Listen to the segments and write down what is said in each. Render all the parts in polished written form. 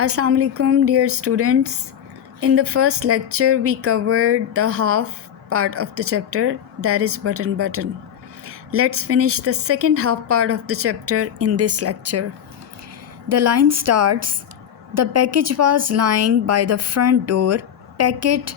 Assalamu alaikum, dear students. In the first lecture, we covered the half part of the chapter, that is button. Let's finish the second half part of the chapter in this lecture. The line starts, the package was lying by the front door. Packet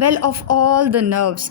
Well, of all the nerves,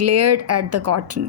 glared at the cotton.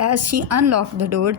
As she unlocked the door,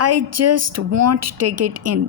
I just won't take it in.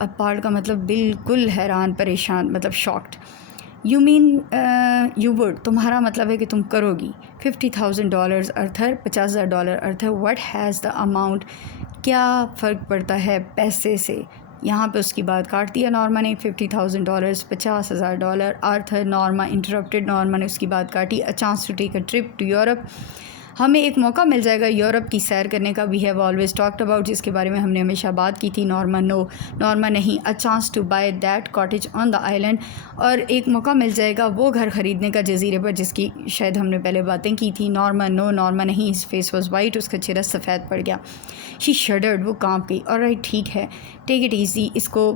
Apart کا مطلب بالکل حیران پریشان, مطلب shocked. You mean you would, تمہارا مطلب ہے کہ تم کرو گی. $50,000 ارتھر, $50,000 ارتھر. وٹ ہیز دا اماؤنٹ, کیا فرق پڑتا ہے پیسے سے. یہاں پہ اس کی بات کاٹ دیا نارما نے. $50,000, $50,000 ارتھر. نارما انٹرپٹیڈ, نارما نے اس کی بات کاٹی. A chance to take a trip to Europe, ہمیں ایک موقع مل جائے گا یورپ کی سیر کرنے کا. We have always talked about, جس کے بارے میں ہم نے ہمیشہ بات کی تھی. نارما نو, نارما نہیں. A chance to buy that cottage on the island, اور ایک موقع مل جائے گا وہ گھر خریدنے کا جزیرے پر, جس کی شاید ہم نے پہلے باتیں کی تھی. نارما نو, نارما نہیں. ہز فیس واز وائٹ, اس کا چہرہ سفید پڑ گیا. شی شڈرڈ, وہ کانپ گئی. آلرائٹ, ٹھیک ہے, ٹیک اٹ ایزی, اس کو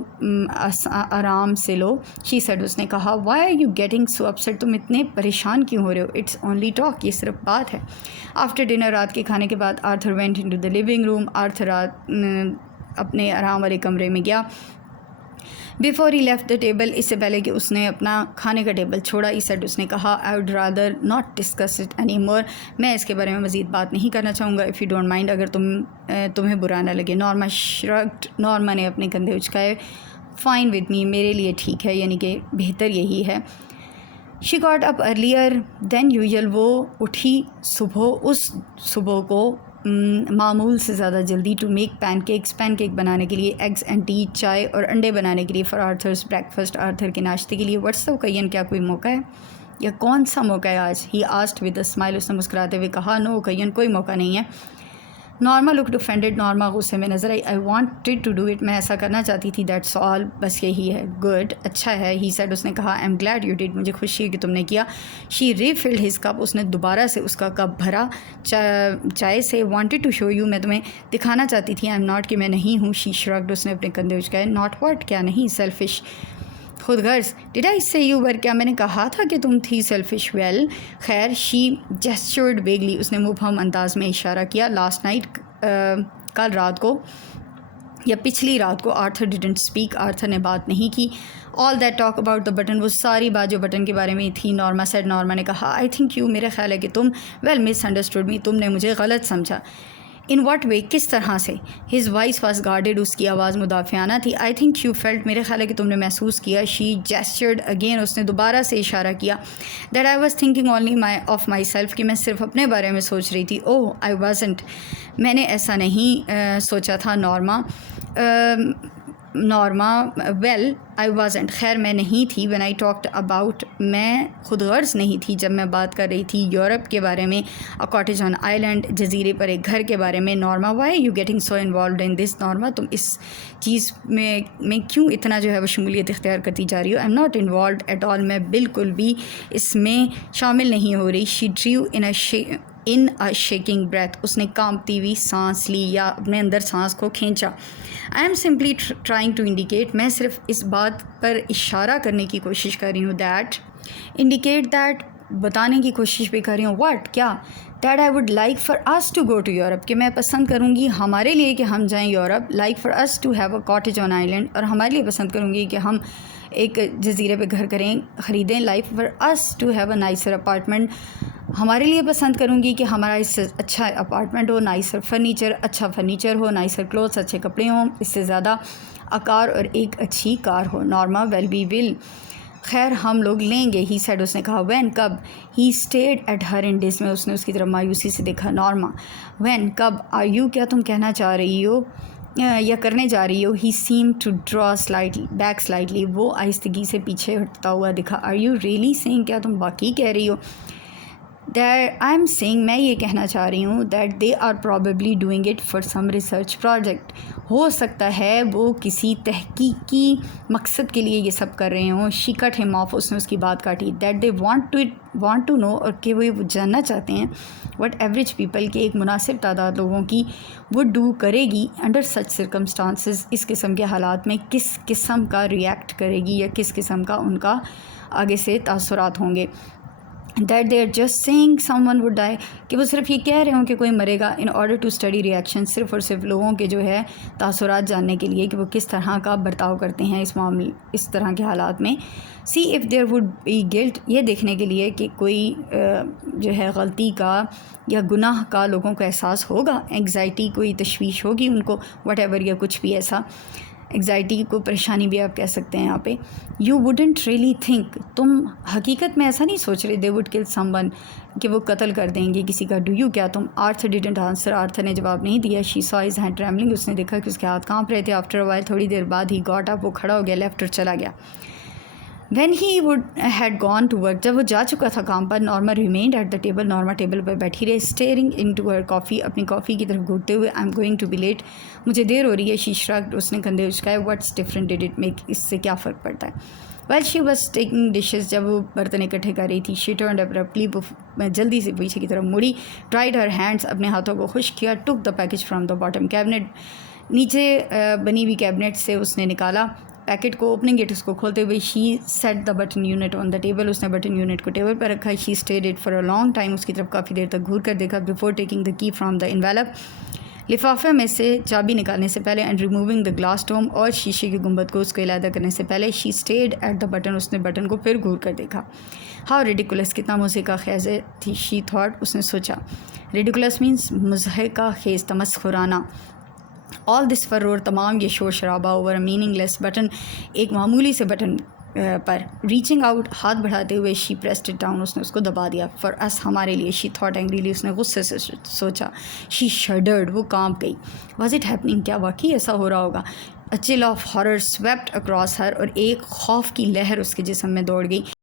آرام سے لو. شی سیڈ, اس نے کہا. Why are you getting so upset, تم اتنے پریشان کیوں ہو رہے ہو. اٹس اونلی ٹاک, یہ صرف بات ہے. آفٹر ڈنر, رات کے کھانے کے بعد, Arthur went into the living room, Arthur اپنے آرام والے کمرے میں گیا. Before he left the table, اس سے پہلے کہ اس نے اپنا کھانے کا ٹیبل چھوڑا, ہی سیڈ, اس نے کہا. I would rather not discuss it any more, میں اس کے بارے میں مزید بات نہیں کرنا چاہوں گا. اف یو ڈونٹ مائنڈ, اگر تمہیں برا نہ لگے. نارما شرگڈ, نارما نے اپنے کندھے اچکائے. فائن ود می, میرے لیے ٹھیک ہے, یعنی کہ بہتر یہی ہے. She got up earlier than usual, وہ اٹھی اس صبح کو معمول سے زیادہ جلدی. ٹو میک پین کیک بنانے کے لیے. ایگز اینڈ ٹی, چائے اور انڈے بنانے کے لیے. فار آرتھرز بریک فاسٹ, آرتھر کے ناشتے کے لیے. واٹس دا اوکیژن, کیا کوئی موقع ہے, یا کون سا موقع ہے آج. ہی آسکڈ ود اے اسمائل, اس نے مسکراتے ہوئے کہا. نو اوکیژن, کوئی موقع نہیں ہے. نارما لکڈ اوفینڈیڈ, نارما غصے میں نظر آئی. I wanted to do it, میں ایسا کرنا چاہتی تھی. دیٹس آل, بس یہی ہے. گڈ, اچھا ہے. ہی سیڈ, اس نے کہا. I am glad you did, مجھے خوشی ہے کہ تم نے کیا. شی ریفلڈ ہز کپ, اس نے دوبارہ سے اس کا کپ بھرا چائے سے. وانٹڈ ٹو شو یو, میں تمہیں دکھانا چاہتی تھی. آئی ایم ناٹ, کہ میں نہیں ہوں. شی شرگڈ, اس نے اپنے کندھے اچکائے. ناٹ واٹ, کیا نہیں. سیلفش, خود غرض. ڈیڈ آئی سے یو ور, کیا میں نے کہا تھا کہ تم تھی سیلفش. ویل, خیر. شی جیسچرڈ ویگلی, اس نے مبہم انداز میں اشارہ کیا. لاسٹ نائٹ, کل رات کو یا پچھلی رات کو. آرتھر ڈیڈنٹ اسپیک, آرتھر نے بات نہیں کی. All that talk about the button, وہ ساری بات جو بٹن کے بارے میں تھی. نارما سیڈ, نارما نے کہا. آئی تھنک یو, میرا خیال ہے کہ تم. ویل مس انڈرسٹوڈ می, تم نے مجھے غلط سمجھا. ان واٹ وے, کس طرح سے. ہز وائس واز گارڈیڈ, اس کی آواز مدافعانہ تھی. آئی تھنک یو فیلٹ, میرے خیال ہے کہ تم نے محسوس کیا. شی جیسچرڈ اگین, اس نے دوبارہ سے اشارہ کیا. That I was thinking only of my self, کہ میں صرف اپنے بارے میں سوچ رہی تھی. اوہ, آئی وازنٹ, میں نے ایسا نہیں سوچا تھا. نارما ویل, آئی وازنٹ, خیر میں نہیں تھی. وین آئی ٹاکڈ اباؤٹ, میں خود غرض نہیں تھی جب میں بات کر رہی تھی یورپ کے بارے میں. اے کاٹیج آن آئیلینڈ, جزیرے پر ایک گھر کے بارے میں. Norma, why you getting so involved in this. Norma, تم اس چیز میں کیوں اتنا جو ہے وہ شمولیت اختیار کرتی جا رہی ہو. I am not involved at all, میں بالکل بھی اس میں شامل نہیں ہو رہی. She drew in a shaking breath, اس نے کانپتی ہوئی سانس لی یا اپنے اندر سانس کو کھینچا. I am simply trying to indicate, میں صرف اس بات پر اشارہ کرنے کی کوشش کر رہی ہوں. دیٹ, انڈیکیٹ دیٹ, بتانے کی کوشش بھی کر رہی ہوں. واٹ, کیا. That I would like for us to go to Europe, کہ میں پسند کروں گی ہمارے لیے کہ ہم جائیں Europe. Like for us to have a cottage on island, اور ہمارے لیے پسند کروں گی کہ ہم ایک جزیرے پہ گھر خریدیں. Like for us to have a nicer apartment, ہمارے لیے پسند کروں گی کہ ہمارا اس سے اچھا اپارٹمنٹ ہو. نائسر فرنیچر, اچھا فرنیچر ہو. نائسر کلوتھس, اچھے کپڑے ہوں. اس سے زیادہ کار, اور ایک اچھی کار ہو. نارما, ویل وی ول, خیر ہم لوگ لیں گے. ہی سیڈ, اس نے کہا. وین, کب. ہی اسٹیڈ ایٹ ہر ان ڈس میں, اس نے اس کی طرف مایوسی سے دیکھا. نارما, وین, کب. آر یو, کیا تم کہنا چاہ رہی ہو یا کرنے جا رہی ہو. He seemed to draw back slightly, وہ آہستگی سے پیچھے ہٹتا ہوا دکھا. آر یو ریئلی سینگ, کیا تم واقعی کہہ رہی ہو. آئی ایم سینگ, میں یہ کہنا چاہ رہی ہوں. That they are probably doing it for some research project, ہو سکتا ہے وہ کسی تحقیقی مقصد کے لیے یہ سب کر رہے ہوں. شی کٹ ہم آف, اس نے اس کی بات کاٹی. That they want to know, اور کہ وہ جاننا چاہتے ہیں. وٹ ایوریج پیپل, کے ایک مناسب تعداد لوگوں کی وڈ ڈو, کرے گی. انڈر سچ سرکمسٹانسز, اس قسم کے حالات میں کس قسم کا ریئیکٹ کرے گی, یا کس قسم کا ان کا آگے سے تاثرات ہوں گے. That they are just seeing someone would die, کہ وہ صرف یہ کہہ رہے ہوں کہ کوئی مرے گا. In order to study reaction, صرف اور صرف لوگوں کے جو ہے تاثرات جاننے کے لیے کہ وہ کس طرح کا برتاؤ کرتے ہیں اس طرح کے حالات میں. See if there would be guilt, یہ دیکھنے کے لیے کہ کوئی جو ہے غلطی کا یا گناہ کا لوگوں کو احساس ہوگا. انگزائٹی, کوئی تشویش ہوگی ان کو. وٹ ایور, یا کچھ بھی ایسا. انگزائٹی کو پریشانی بھی آپ کہہ سکتے ہیں یہاں پہ. یو ووڈنٹ ریئلی تھنک, تم حقیقت میں ایسا نہیں سوچ رہے, دے وڈ کل سم ون, کہ وہ قتل کر دیں گے کسی کا. ڈو یو, کیا تم. آرتھر ڈیڈنٹ آنسر, آرتھر نے جواب نہیں دیا. شی سا ہز ہینڈ ٹریملنگ, اس نے دیکھا کہ اس کے ہاتھ کانپ رہے تھے. آفٹر وائل, تھوڑی دیر بعد ہی گاٹ اپ, وہ کھڑا ہو گیا, لیفٹ اور چلا گیا. When he would had gone to work, جب وہ جا چکا تھا کام پر, Norma remained at the table, Norma table پر بیٹھی رہی. اسٹیئرنگ ان ٹو ہر کافی, اپنی کافی کی طرف گھورتے ہوئے. I am going to be late, مجھے دیر ہو رہی ہے. شی شرگڈ, اس نے کندھے اچکائے. What's different did it make, اس سے کیا فرق پڑتا ہے. Well she was taking dishes, جب وہ برتن اکٹھے کر رہی تھی. شی ٹرنڈ ابرپٹلی, جلدی سے پیچھے کی طرف مڑی. ڈرائیڈ ہر ہینڈس, اپنے ہاتھوں کو خشک کیا. Took the package from the bottom cabinet, نیچے بنی ہوئی کیبنٹ سے اس نے نکالا پیکٹ کو. اوپننگ اٹ, اس کو کھولتے ہوئے. She set the button unit on the table, اس نے بٹن یونٹ کو ٹیبل پر رکھا. She stared at for a long time, اس کی طرف کافی دیر تک گھور کر دیکھا. بفور ٹیکنگ دا کی فرام دا انویلپ, لفافے میں سے چابی نکالنے سے پہلے. اینڈ ریموونگ دا گلاس ڈوم, اور شیشے کی گنبد کو اس کو علیحدہ کرنے سے پہلے. شی اسٹیڈ ایٹ دا بٹن, اس نے بٹن کو پھر گھور کر دیکھا. ہاؤ ریڈیکولس, کتنا موسیقہ خیز تھی. شی تھاٹ, اس نے سوچا. ریڈیکولس مینس مضحکہ خیز, تمسخرانہ. آل دس فرور, تمام یہ شور شرابہ. اوور میننگ لیس بٹن, ایک معمولی سے بٹن پر. ریچنگ آؤٹ, ہاتھ بڑھاتے ہوئے. شی پریسڈ اٹ ڈاؤن, اس نے اس کو دبا دیا. فار اس, ہمارے لیے. شی تھاٹ اینگریلی, اس نے غصے سے سوچا. شی شڈرڈ, وہ کانپ گئی. واز اٹ ہیپننگ, کیا واقعی ایسا ہو رہا ہوگا. اے چل آف ہارر سویپٹ اکراس ہر, اور ایک خوف کی لہر اس کے جسم میں دوڑ گئی.